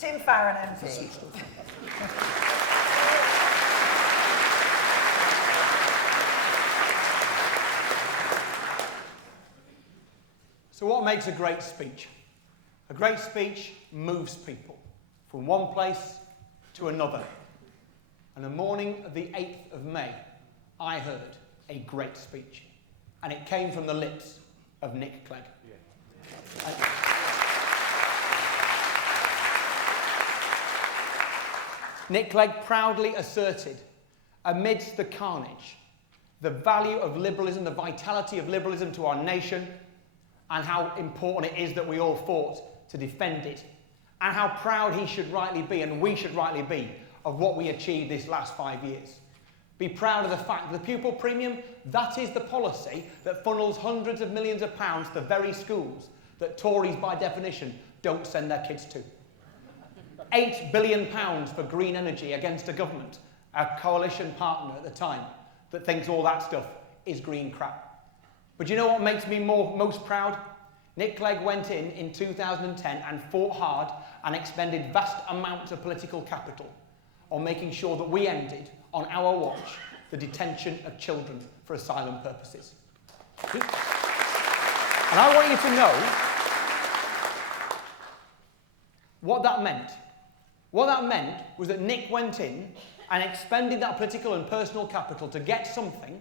Tim Farron MP. So what makes a great speech? A great speech moves people from one place to another. And the morning of the 8th of May, I heard a great speech. And it came from the lips of Nick Clegg. Yeah. Nick Clegg proudly asserted, amidst the carnage, the value of liberalism, the vitality of liberalism to our nation, and how important it is that we all fought to defend it, and how proud he should rightly be, and we should rightly be, of what we achieved this last 5 years. Be proud of the fact that the pupil premium, that is the policy that funnels hundreds of millions of pounds to the very schools that Tories, by definition, don't send their kids to. £8 billion for green energy against a government, a coalition partner at the time, that thinks all that stuff is green crap. But you know what makes me most proud? Nick Clegg went in 2010 and fought hard and expended vast amounts of political capital on making sure that we ended, on our watch, the detention of children for asylum purposes. And I want you to know what that meant. What that meant was that Nick went in and expended that political and personal capital to get something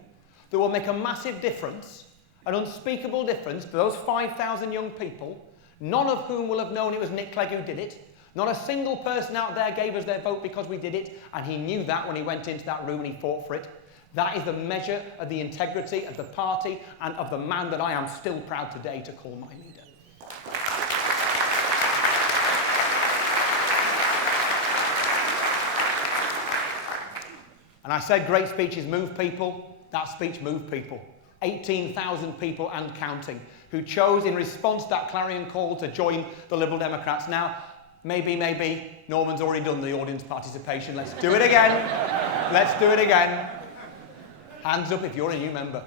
that will make a massive difference, an unspeakable difference to those 5,000 young people, none of whom will have known it was Nick Clegg who did it. Not a single person out there gave us their vote because we did it, and he knew that when he went into that room and he fought for it. That is the measure of the integrity of the party and of the man that I am still proud today to call my leader. And I said great speeches move people. That speech moved people. 18,000 people and counting, who chose in response to that clarion call to join the Liberal Democrats. Now, maybe Norman's already done the audience participation. Let's do it again. Let's do it again. Hands up if you're a new member.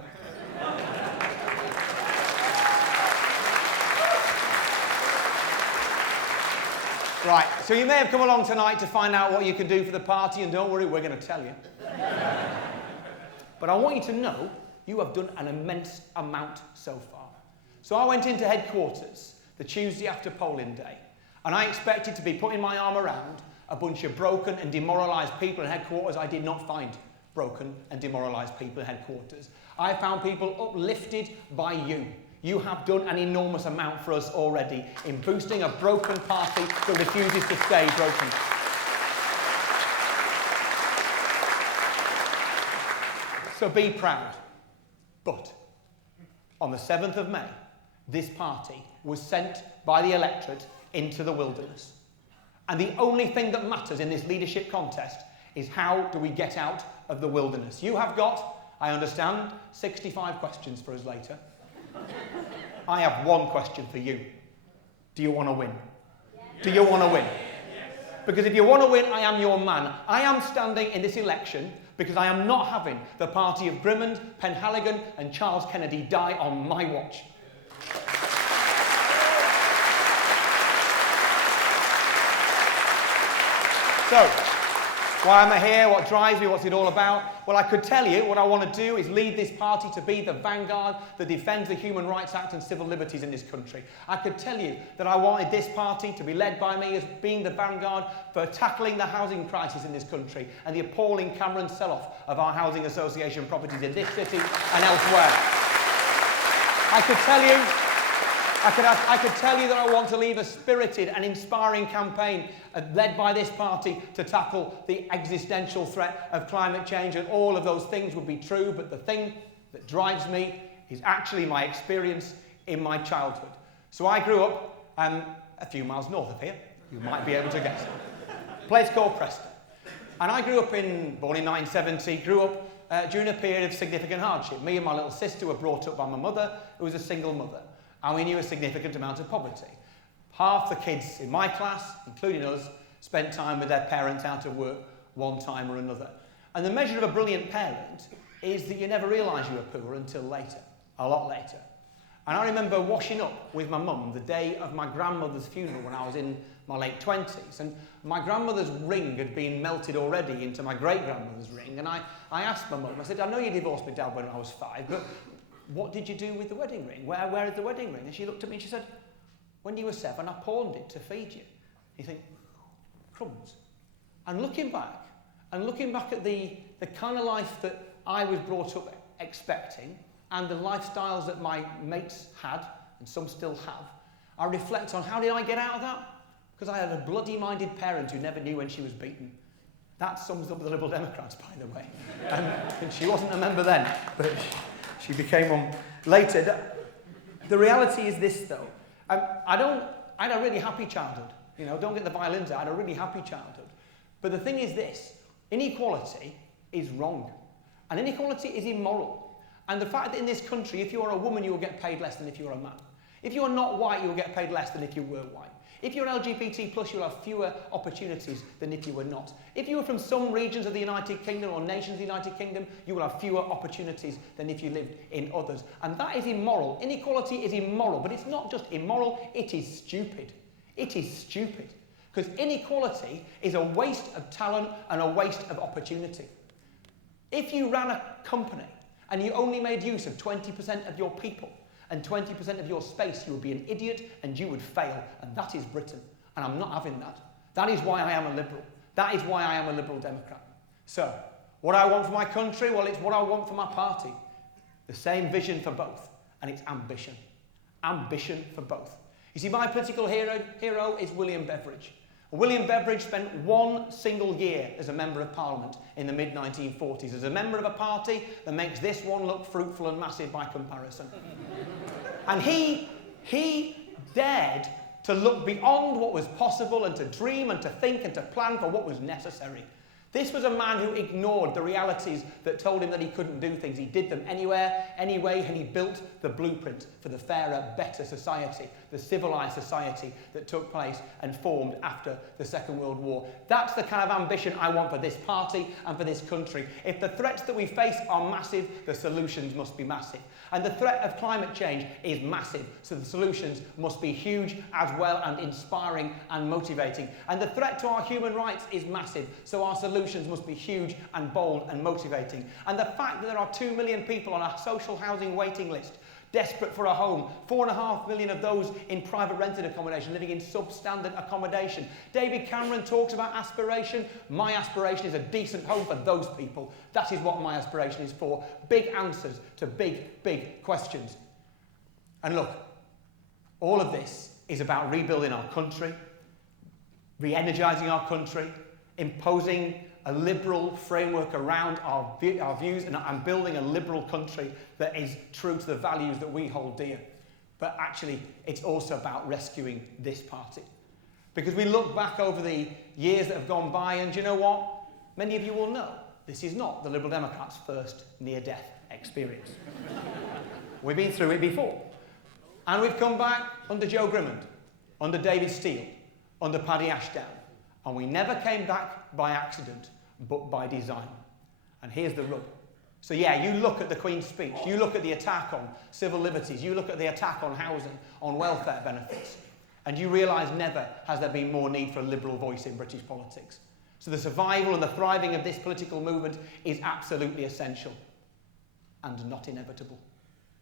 Right, so you may have come along tonight to find out what you can do for the party, and don't worry, we're going to tell you. But I want you to know you have done an immense amount so far. So I went into headquarters the Tuesday after polling day, and I expected to be putting my arm around a bunch of broken and demoralised people in headquarters. I did not find broken and demoralised people in headquarters. I found people uplifted by you. You have done an enormous amount for us already in boosting a broken party that refuses to stay broken. So be proud. But on the 7th of May, this party was sent by the electorate into the wilderness. And the only thing that matters in this leadership contest is how do we get out of the wilderness. You have got, I understand, 65 questions for us later. I have one question for you. Do you want to win? Do you want to win? Because if you want to win, I am your man. I am standing in this election because I am not having the party of Grimond, Penhaligon and Charles Kennedy die on my watch. So, why am I here? What drives me? What's it all about? Well, I could tell you what I want to do is lead this party to be the vanguard that defends the Human Rights Act and civil liberties in this country. I could tell you that I wanted this party to be led by me as being the vanguard for tackling the housing crisis in this country and the appalling Cameron sell-off of our housing association properties in this city and elsewhere. I could tell you that I want to lead a spirited and inspiring campaign led by this party to tackle the existential threat of climate change, and all of those things would be true, but the thing that drives me is actually my experience in my childhood. So I grew up a few miles north of here. You might be able to guess. A place called Preston. And I grew up born in 1970, grew up during a period of significant hardship. Me and my little sister were brought up by my mother, who was a single mother. And we knew a significant amount of poverty. Half the kids in my class, including us, spent time with their parents out of work one time or another. And the measure of a brilliant parent is that you never realise you were poor until later, a lot later. And I remember washing up with my mum the day of my grandmother's funeral when I was in my late 20s. And my grandmother's ring had been melted already into my great-grandmother's ring. And I asked my mum, I said, I know you divorced my dad when I was 5, but what did you do with the wedding ring? Where is the wedding ring? And she looked at me and she said, when you were 7, I pawned it to feed you. You think, crumbs. And looking back at the kind of life that I was brought up expecting, and the lifestyles that my mates had, and some still have, I reflect on how did I get out of that? Because I had a bloody-minded parent who never knew when she was beaten. That sums up the Liberal Democrats, by the way. And she wasn't a member then, but she became one later. The reality is this, though. I had a really happy childhood. You know, don't get the violins out. I had a really happy childhood. But the thing is this, inequality is wrong. And inequality is immoral. And the fact that in this country, if you're a woman, you will get paid less than if you're a man. If you're not white, you will get paid less than if you were white. If you're LGBT+, you'll have fewer opportunities than if you were not. If you were from some regions of the United Kingdom or nations of the United Kingdom, you will have fewer opportunities than if you lived in others. And that is immoral. Inequality is immoral, but it's not just immoral, it is stupid. It is stupid. Because inequality is a waste of talent and a waste of opportunity. If you ran a company and you only made use of 20% of your people and 20% of your space, you would be an idiot and you would fail. And that is Britain. And I'm not having that. That is why I am a liberal. That is why I am a Liberal Democrat. So, what I want for my country, well, it's what I want for my party. The same vision for both. And it's ambition. Ambition for both. You see, my political hero is William Beveridge. William Beveridge spent one single year as a Member of Parliament in the mid-1940s, as a member of a party that makes this one look fruitful and massive by comparison. And he dared to look beyond what was possible and to dream and to think and to plan for what was necessary. This was a man who ignored the realities that told him that he couldn't do things. He did them anyway, and he built the blueprint for the fairer, better society, the civilised society that took place and formed after the Second World War. That's the kind of ambition I want for this party and for this country. If the threats that we face are massive, the solutions must be massive. And the threat of climate change is massive, so the solutions must be huge as well and inspiring and motivating. And the threat to our human rights is massive, so our solutions must be huge and bold and motivating. And the fact that there are 2 million people on a social housing waiting list, desperate for a home, 4.5 million of those in private rented accommodation, living in substandard accommodation. David Cameron talks about aspiration. My aspiration is a decent home for those people. That is what my aspiration is for. Big answers to big, big questions. And look, all of this is about rebuilding our country, re-energising our country, imposing a liberal framework around our views and building a liberal country that is true to the values that we hold dear. But actually, it's also about rescuing this party. Because we look back over the years that have gone by, and you know what? Many of you will know this is not the Liberal Democrats' first near-death experience. We've been through it before. And we've come back under Joe Grimmond, under David Steele, under Paddy Ashdown. And we never came back by accident, but by design. And here's the rub. So yeah, you look at the Queen's speech, you look at the attack on civil liberties, you look at the attack on housing, on welfare benefits, and you realise never has there been more need for a liberal voice in British politics. So the survival and the thriving of this political movement is absolutely essential. And not inevitable.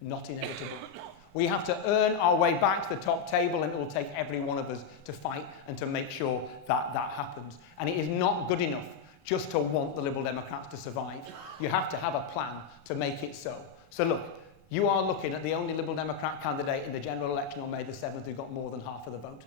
Not inevitable. We have to earn our way back to the top table, and it will take every one of us to fight and to make sure that that happens. And it is not good enough just to want the Liberal Democrats to survive. You have to have a plan to make it so. So look, you are looking at the only Liberal Democrat candidate in the general election on May the 7th who got more than half of the vote.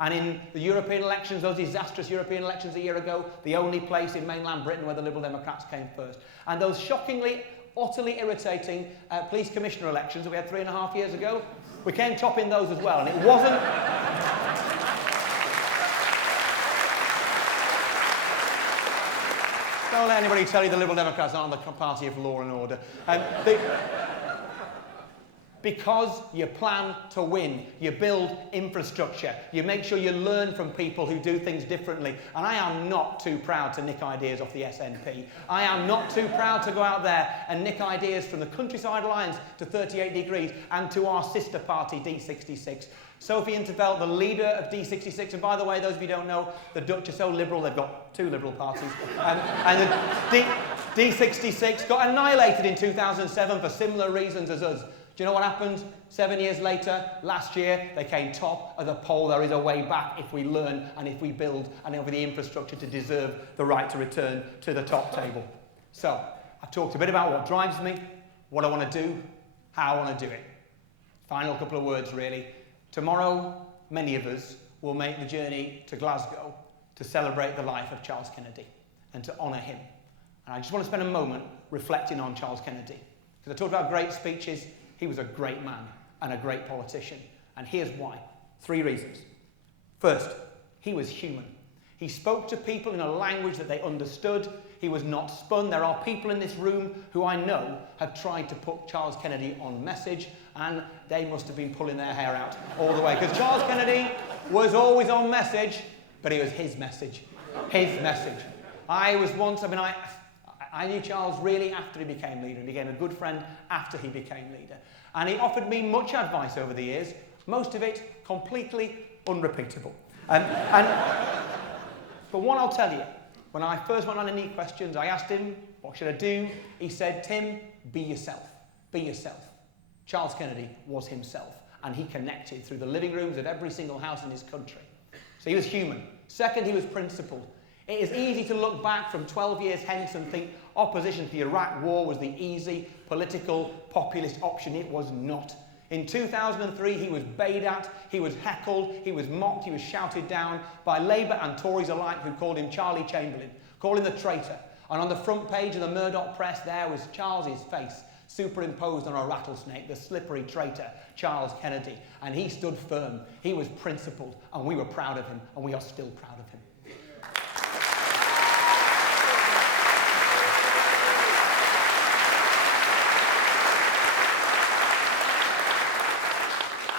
And in the European elections, those disastrous European elections a year ago, the only place in mainland Britain where the Liberal Democrats came first. And those shockingly, utterly irritating police commissioner elections that we had 3.5 years ago, we came top in those as well. And it wasn't... Don't let anybody tell you the Liberal Democrats aren't the party of law and order. Because you plan to win, you build infrastructure, you make sure you learn from people who do things differently. And I am not too proud to nick ideas off the SNP. I am not too proud to go out there and nick ideas from the Countryside Alliance to 38 Degrees and to our sister party, D66. Sophie in 't Veld, the leader of D66, and by the way, those of you who don't know, the Dutch are so liberal, they've got 2 liberal parties, and the D66 got annihilated in 2007 for similar reasons as us. Do you know what happened? 7 years later, last year, they came top of the poll. There is a way back if we learn and if we build and have the infrastructure to deserve the right to return to the top table. So, I've talked a bit about what drives me, what I want to do, how I want to do it. Final couple of words, really. Tomorrow, many of us will make the journey to Glasgow to celebrate the life of Charles Kennedy and to honour him. And I just want to spend a moment reflecting on Charles Kennedy. Because I talked about great speeches. He was a great man and a great politician. And here's why. 3 reasons. First, he was human. He spoke to people in a language that they understood. He was not spun. There are people in this room who I know have tried to put Charles Kennedy on message, and they must have been pulling their hair out all the way. Because Charles Kennedy was always on message, but it was his message. His message. I knew Charles really after he became leader. He became a good friend after he became leader. And he offered me much advice over the years, most of it completely unrepeatable. But one I'll tell you, when I first went on any questions, I asked him, what should I do? He said, Tim, be yourself. Be yourself. Charles Kennedy was himself, and he connected through the living rooms of every single house in his country. So he was human. Second, he was principled. It is easy to look back from 12 years hence and think opposition to the Iraq war was the easy, political, populist option. It was not. In 2003, he was bayed at, he was heckled, he was mocked, he was shouted down by Labour and Tories alike who called him Charlie Chamberlain, called him the traitor. And on the front page of the Murdoch press, there was Charles's face superimposed on a rattlesnake, the slippery traitor, Charles Kennedy. And he stood firm, he was principled, and we were proud of him, and we are still proud of him.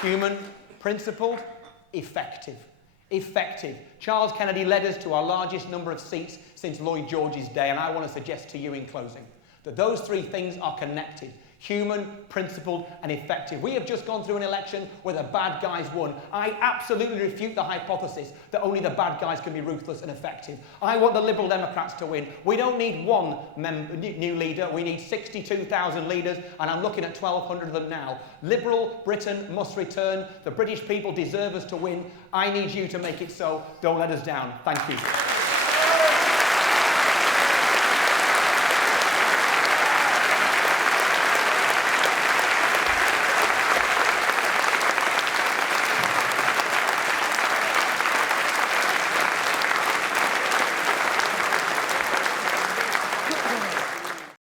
Human, principled, effective. Effective. Charles Kennedy led us to our largest number of seats since Lloyd George's day, and I want to suggest to you in closing that those 3 things are connected. Human, principled, and effective. We have just gone through an election where the bad guys won. I absolutely refute the hypothesis that only the bad guys can be ruthless and effective. I want the Liberal Democrats to win. We don't need one new leader. We need 62,000 leaders, and I'm looking at 1,200 of them now. Liberal Britain must return. The British people deserve us to win. I need you to make it so. Don't let us down. Thank you.